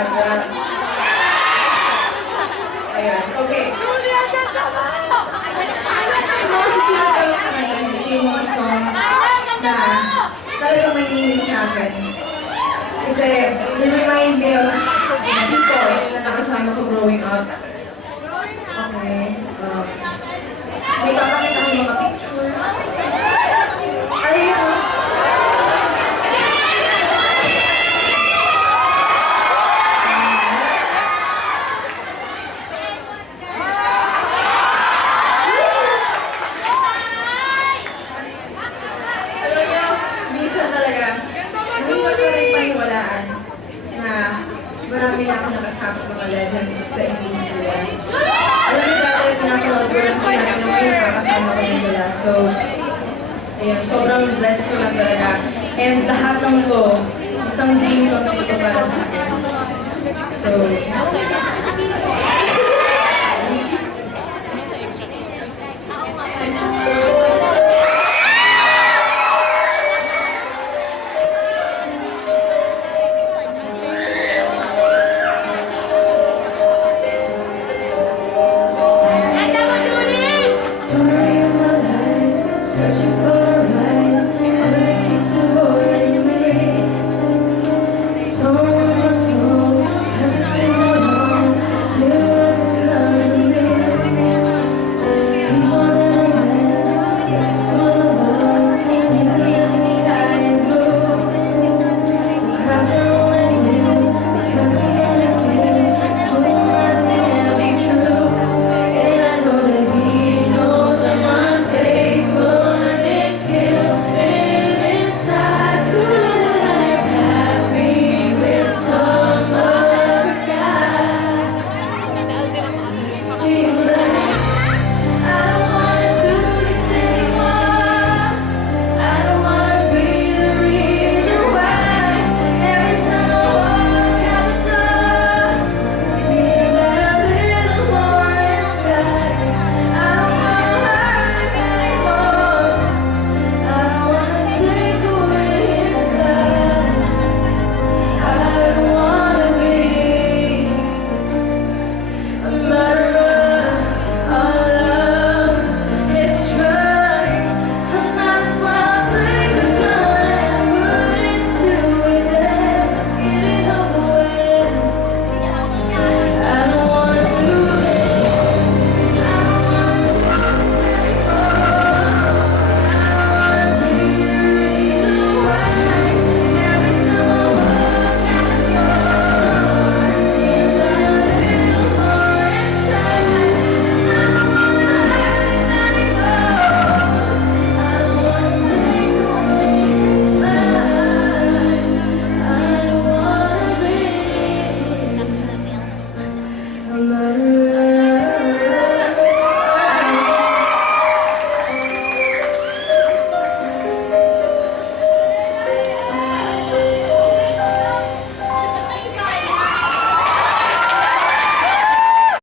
Instagram. Ayos, okay. Yung mga susunod ko lang naman, ito yung mga songs na talagang may meaning sa akin. Kasi they remind me of people na nakasama ko growing up. Okay. May papakita ko yung mga pictures. Ayun. Alam niyo, minsan talaga, mahirap ko rin paniwalaan na marami na ako nakasama mga legends sa industriya. Alam niyo dati, pinapanood ko lang sila, pero ngayon nakakasama ko na sila. So, ayun, sobrang blessed ko lang talaga. And lahat ng to, isang dream come true to para sa akin. So, story of my life, searching for a ride, but it keeps avoiding me. So